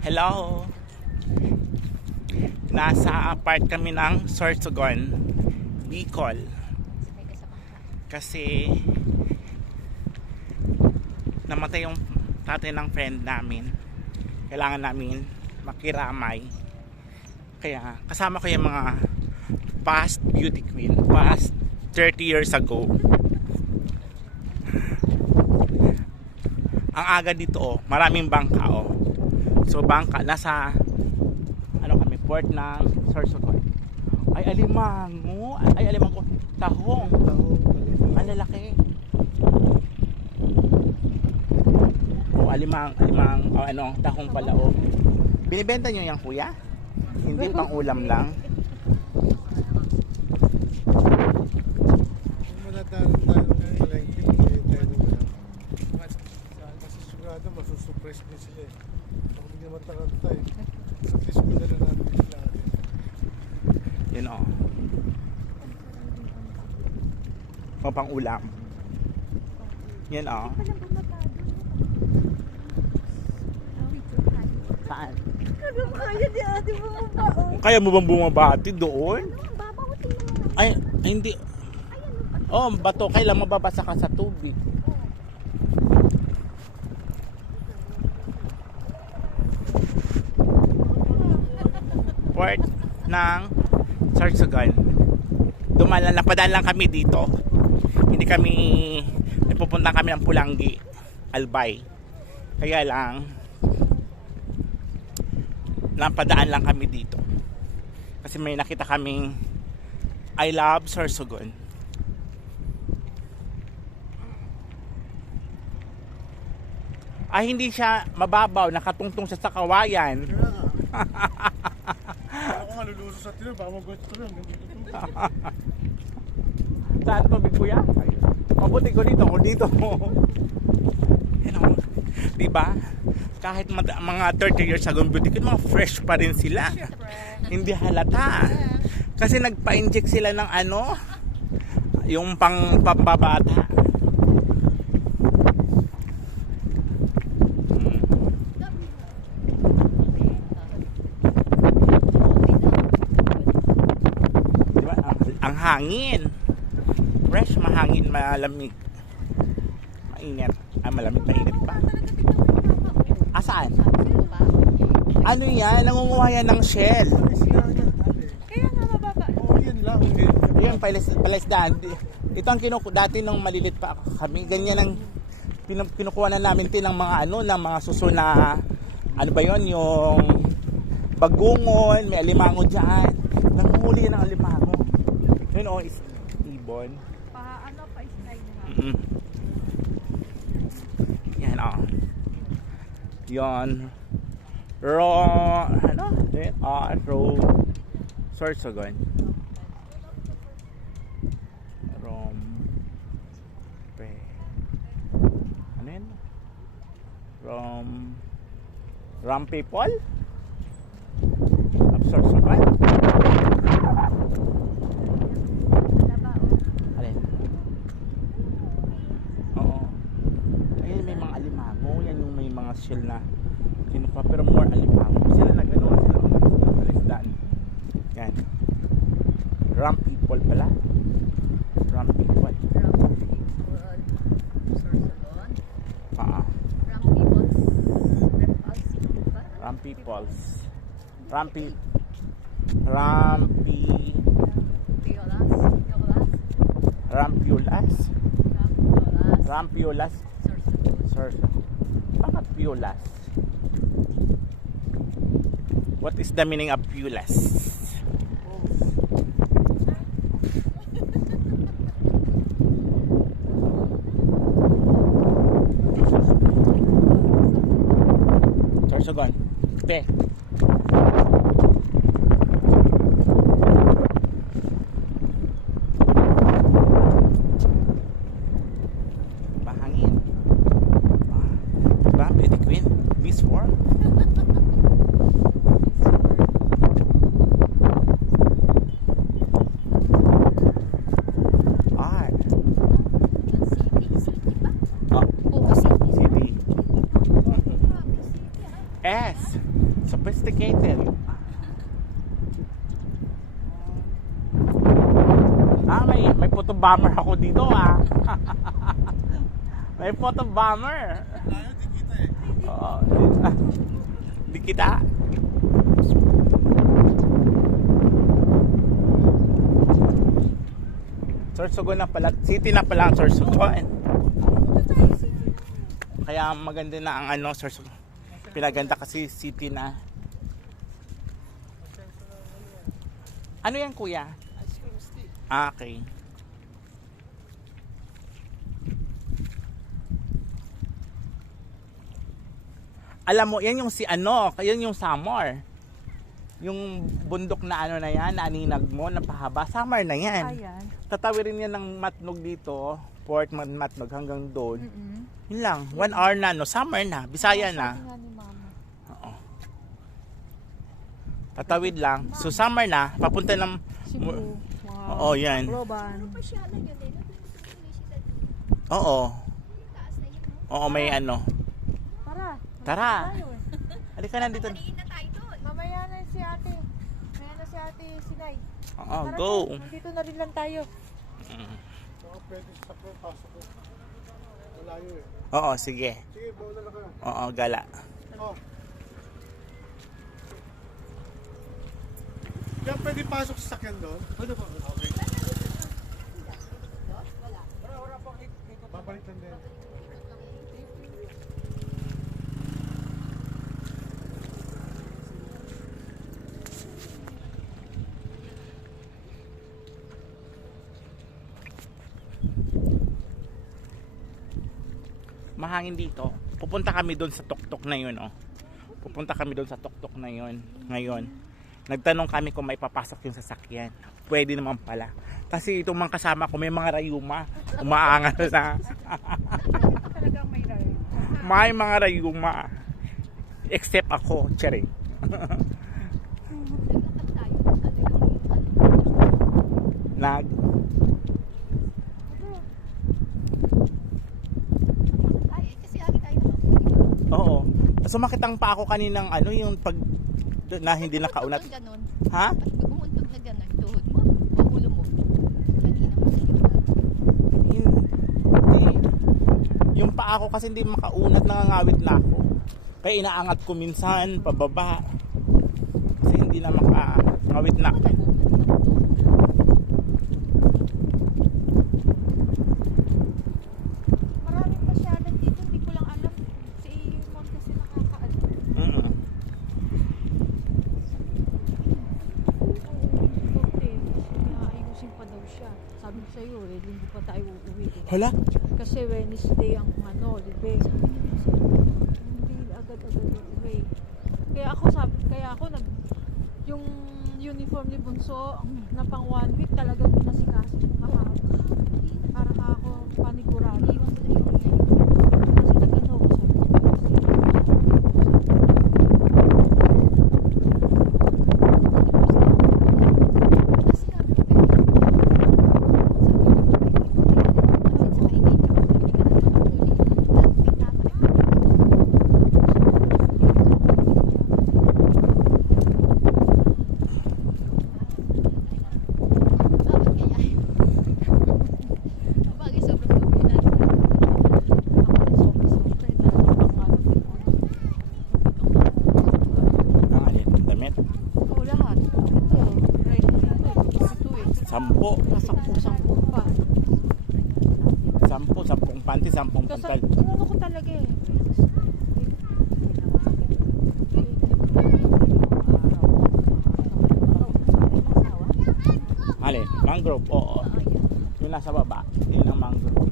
Hello! Nasa apart kami ng Sorsogon, Bicol. Kasi namatay yung tatay ng friend namin. Kailangan namin makiramay. Kaya kasama ko yung mga past beauty queen, past 30 years ago. Ang aga dito, maraming bangka So bangka, nasa kami, port ng Sorsogon. Ay alimango, tahong. Ang lalaki. Tahong pala Binibenta nyo yan, kuya? Hindi, pang ulam lang. Manatalo tayo ng palengke, tayo ng ulam. Kasi sigurado masusurprise din sila eh. Ako hindi naman takanta eh. At least madala natin sila natin. Yun pang ulam. Yan Saan? Kaya mo bang bumabati doon? Ay, hindi. Bato. Kailan mababasa ka sa tubig? Port ng Sorsogon. Napadaan lang kami dito. Hindi kami pupunta kami ng Pulangi, Albay. Kaya lang napadaan lang kami dito. Kasi may nakita kaming I love Sorsogon. Ay, hindi siya mababaw, nakatungtong siya sa kawayan. Ako nga luluso sa tilo, baka mag-gusto lang. Saan tubig, kuya? Mabuti ko dito. Diba? Kahit mga 30 years ago, mga fresh pa rin sila. Hindi halata. Kasi nagpa-inject sila ng yung pambabata. Diba? Ang hangin. Fresh, mahangin, malamig. Mainit. Malamig, mainit pa. Asaan? Ano yan? Nangunguha yan ng shell. Kaya nga mababa. Yan lang. Yan, palaisdaan. Ito ang dati nung malilit pa kami. Ganyan ang kinukuha na namin ng mga ng mga suso na yung bagungon, may alimango dyan. Nanguhuli yan ng alimango. Yun is ibon. Pa-sky na. Yan Yon. Sorsogon. Ram people of Sorsogon. Alin? Ayun, may mga alimango. Yan yung may mga shell na kinukuha, pero more alimango. Sila sila palisdaan. Yan. Ram people pala. Ram people. Rampiolas. Bakit piolas? What is the meaning of piolas? Sorsogon. Mahangin. Diba? Beauty queen. Miss World. City. S. Sophisticated. May photo bomber ako dito May photo bomber. Layo, di kita eh. Oo. Di kita. Sorsogon na pala. City na pala ang Sorsogon. Kaya maganda na ang ano, Sorsogon. Pinaganda kasi city na. Ano yan, kuya? Ice cream stick. Okay. Alam mo, yan yung yan yung Samar. Yung bundok na ano na yan, na aninag mo, na pahaba, Samar na yan. Ayan. Tatawirin yan ng Matnog dito, Port Matnog hanggang doon. Mm-mm. Yun lang, 1 hour na, no? Summer na, Bisaya na. Sabi nga ni Mama. Oo. Tatawid lang. So summer na, papunta ng... Cebu. Oo, yan. Roban. Oo. Oo, may ano. Tara. Tara. Tayo eh. Halika na dito. Mamaya na si ate. Mamaya na si ate Sinay. Oo, Tara go. na, nandito na rin lang tayo. Baka pwede sa sakyan, pasok ko. Malayo eh. Oo, sige. Sige, bawa na lang ka. Oo, gala. Oh. Kaya pwede pasok sa sakyan doon? Pwede po. Okay. Babalitan din. Mahangin dito. Pupunta kami doon sa tuktok na yun, oh. Pupunta kami doon sa tuktok na yun. Ngayon, nagtanong kami kung may papasok yung sasakyan. Pwede naman pala. Kasi itong mga kasama ko, may mga rayuma. Umaangal na. Talagang may rayo. May mga rayuma. Except ako, Cherry. Nag... Oo. Sumakit ang pa ako kaninang ano, yung pag na hindi nakaunat. Ganon. Ha? At bumuntog na gano'n, tuhod mo, o ulo mo. Kanina mo Hindi. Yung paa ko kasi hindi makaunat, nangangawit na ako. Kaya inaangat ko minsan, pababa. Kasi hindi na makangawit na. Maraming pasyalan dito, hindi ko lang alam. Si Iyon kasi nakakaano. Mm. Ayusin pa daw siya. Sabi ko sa'yo linggo pa tayo uuwi. Hala? Kasi Wednesday ang ano, di ba? Hindi agad-agad uuwi. Kaya ako yung uniform ni Bunso na pang 1 week talaga pinasikaso ko kahapon. Para ka ako panigurado. Kasi nag-ano ko sa Ang alin, damit. Oo, lahat. Ito, ready na ito eh. Sampo. Nasampu pa. Sampung panty, sampung Kasi pantal. ano ko talaga eh. Alin, mangrove, oo. Yung nasa baba, yun ang mangrove.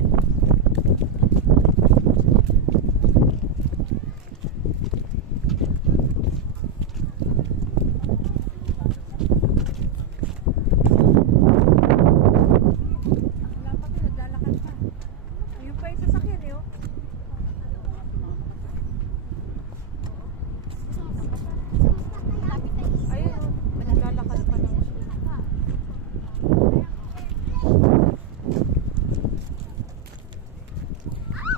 Wala pa rin, naglalakad pa. Ayun pa yung sasakyan eh oh. Ayun oh, naglalakad pa lang siya.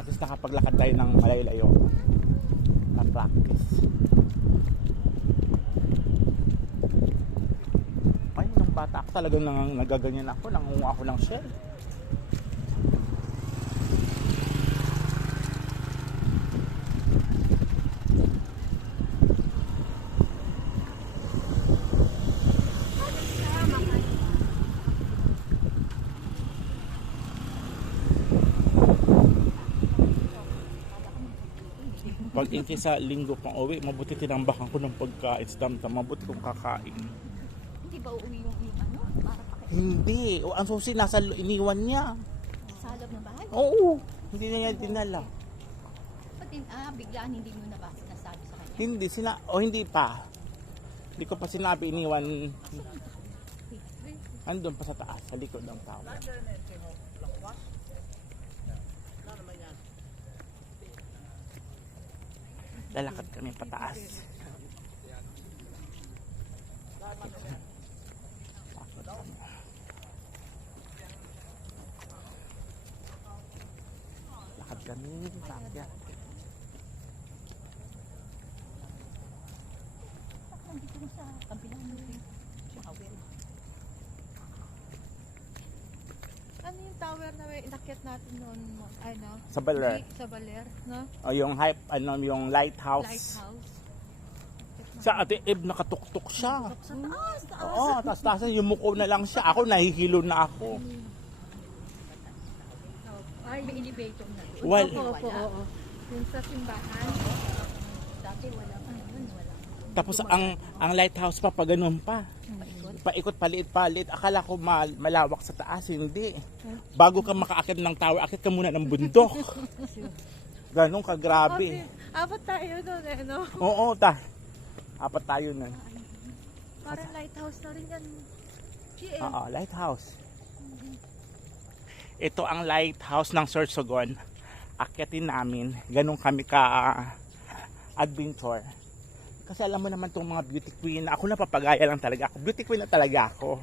At least nakapaglakad tayo ng malayo-layo. Na practice. bata ako talagang nagaganyan ako, nangunguha ako ng shell. Pag inki sa linggo pang uwi, mabuti tinambakan ko ng pagkain sa damdam, mabuti kong kakain. Hindi ba uuwi yung ano? Para pakit Hindi, o ang susi nasa iniwan niya. sa loob ng bahay? Oo, hindi niya dinala. Pati, biglaan hindi mo na ba sinasabi sa kanya? Hindi pa. Hindi ko pa sinabi, iniwan. Andun pa sa taas, sa likod ng tao. Lalakad kami pataas. Lakad kami paakyat. Nandito mo sa kabilang mo rin. Shower. Ano yung tower na may inakyat natin noon? Ano? Sa Baler. Sa Baler, no? O yung yung lighthouse. Lighthouse. Sa Ate Eb nakatuktok siya. Sa taas, taas. Oo, taas yumuko na lang siya. Ako nahihilo na ako. Ay, may elevator na doon. Well, Opo, oo. Yung sa simbahan. Dati wala pa naman, wala. tapos ang lighthouse pa ganun pa. Paikot palit. Akala ko malawak sa taas, hindi. Bago ka makaakit ng tower, akit ka muna ng bundok. Ganun ka grabe. Apat tayo doon eh, no? Oo, apat tayo na. Parang lighthouse na rin yan. GM. Oo, lighthouse. Ito ang lighthouse ng Sorsogon. Akyatin namin. Ganun kami ka-adventure. Kasi alam mo naman itong mga beauty queen. Ako napapagaya lang talaga ako. Beauty queen na talaga ako.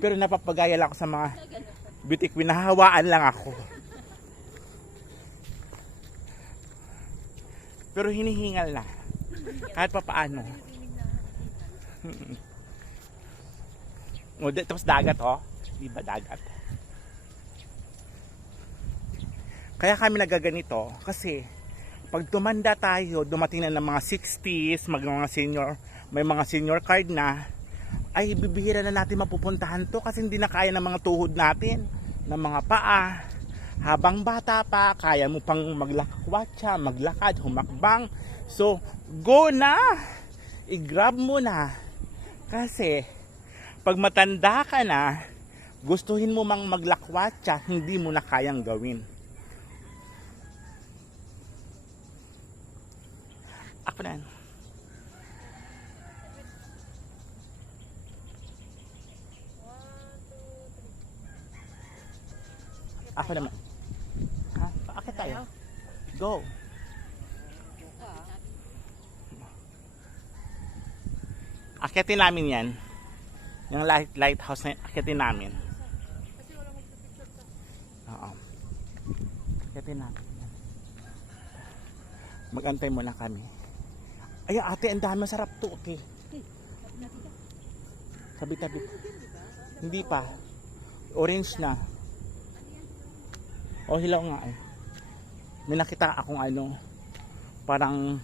Pero napapagaya lang ako sa mga beauty queen. Nahahawaan lang ako. Pero hinihingal na. Kahit pa paano. Tapos dagat, oh. Di ba dagat? Kaya kami nagaganito kasi pag tumanda tayo, dumating na ng mga 60s, mga senior, may mga senior card na, ay bibihira na natin mapupuntahan to kasi hindi na kaya ng mga tuhod natin, ng mga paa. Habang bata pa, kaya mo pang maglakwatsa, maglakad, humakbang. So, go na! I-grab mo na. Kasi, pag matanda ka na, gustuhin mo mang maglakwatsa, hindi mo na kayang gawin. Ako na. Ako naman. Ha? Paakit tayo. Go. Akitin namin yan. Yung lighthouse na akitin namin. Oo. Akitin namin. Magantay muna kami. Ay, ate, ang dami, masarap to, okay. Tabi-tabi. Hindi pa. Orange na. O, hilaw nga eh. May nakita akong parang,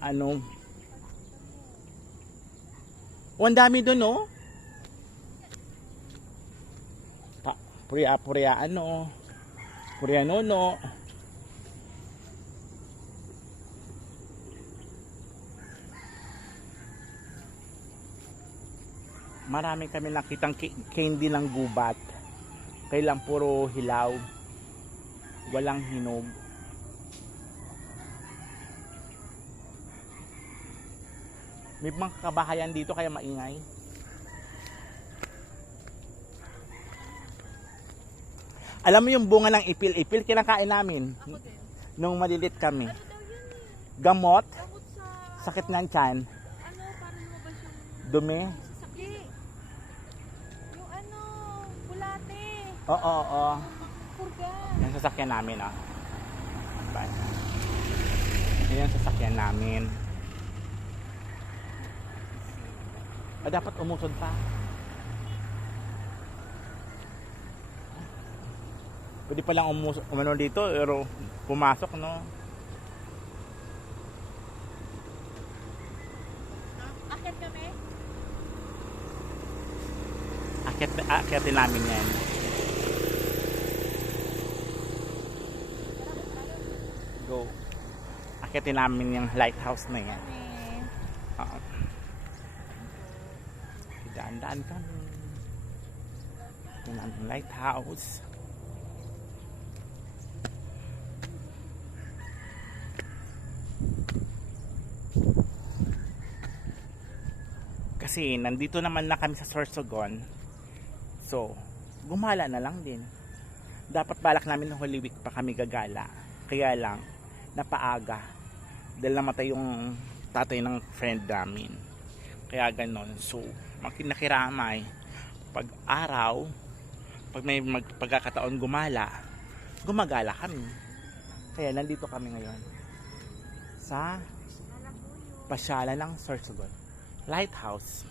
ang dami doon, oh. Purya, Purianono. Marami kami nakitang candy ng gubat. Kailang puro hilaw. Walang hinog. May mga kabahayan dito kaya maingay. Alam mo yung bunga ng ipil-ipil, kinakain namin. Nung malilit kami. Gamot, Gamot sa, sakit ng tiyan, para lumabas yung dumi. sasakit. Yung bulate. Oo. Purga. Yung sasakyan namin, oh. Bye. Yan yung sasakyan namin. Dapat umusod pa. Pwede palang umano dito, pero pumasok, no? Akit kami? Akyatin namin yan. Go. Akyatin namin yung lighthouse na yan. Oo. Daan-daan kami. Yung aming lighthouse. Kasi nandito naman na kami sa Sorsogon. So, gumala na lang din. Dapat balak namin ng Holy Week pa kami gagala. Kaya lang, napaaga. Dahil namatay yung tatay ng friend namin. Kaya ganon. So, nakiramay. Pag araw, pag may pagkakataon gumagala kami. Kaya nandito kami ngayon sa pasyalan ng Sorsogon Lighthouse.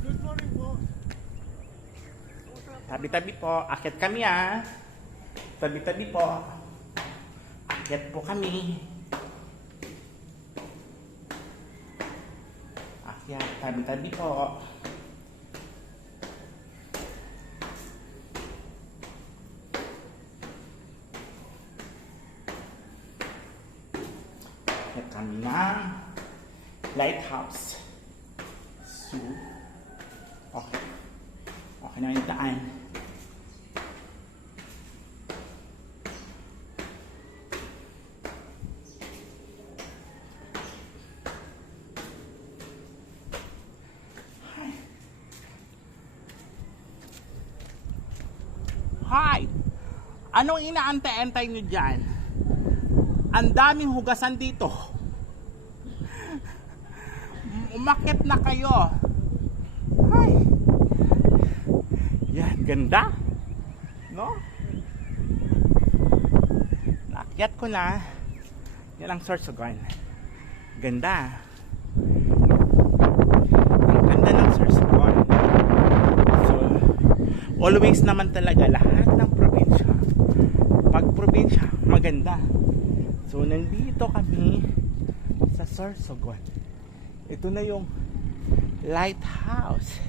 Good morning po. Tabi-tabi po, akyat kami ah. Tabi-tabi po. Akyat po kami. Akyat, tabi-tabi po. Akyat kami ng lighthouse. So, okay. Okay na yung daan. Hi! Anong inaantay-antay nyo dyan? Ang daming hugasan dito. Umakyat na kayo. Hi! Yan, ganda. No? Naakyat ko na. Yan ang Sorsogon. Ganda. Ang ganda ng Sorsogon. So, always naman talaga lahat ng probinsya. Pag probinsya, maganda. So, nandito kami sa Sorsogon. Ito na yung lighthouse.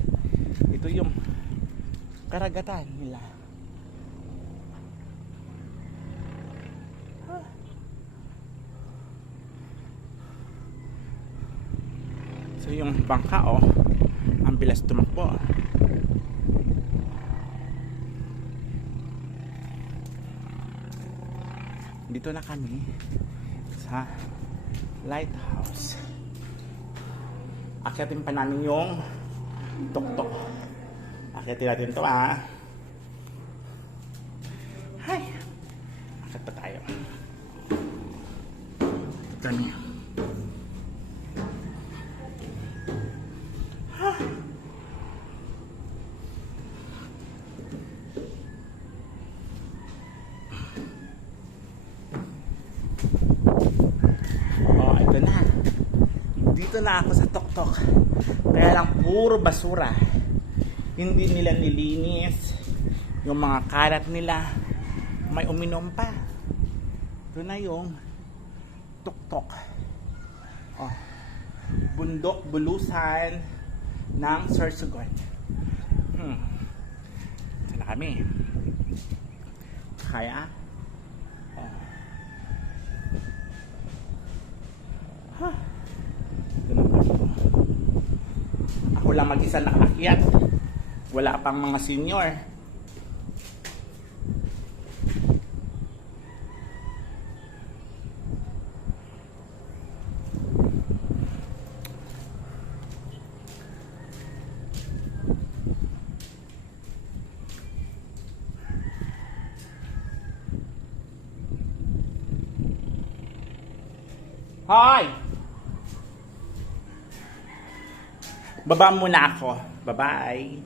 Ito yung karagatan nila. So, yung bangka, oh, ang bilas tumakbo. Dito na kami sa lighthouse. Akyatin pa namin yung tuk-tuk. Akyatin natin ito ah. Hi! Akyat pa tayo. Kami. Dito na ako sa tok-tok. Kaya lang puro basura. Hindi nila nilinis yung mga kalat nila. May uminom pa. Ito na yung tok-tok. Oh. Bundok bulusan ng Sorsogon. Ito na kami. Kaya ako lang mag-isa nakaakyat. Wala pang mga senior. Hoy! Baba muna ako. Bye-bye.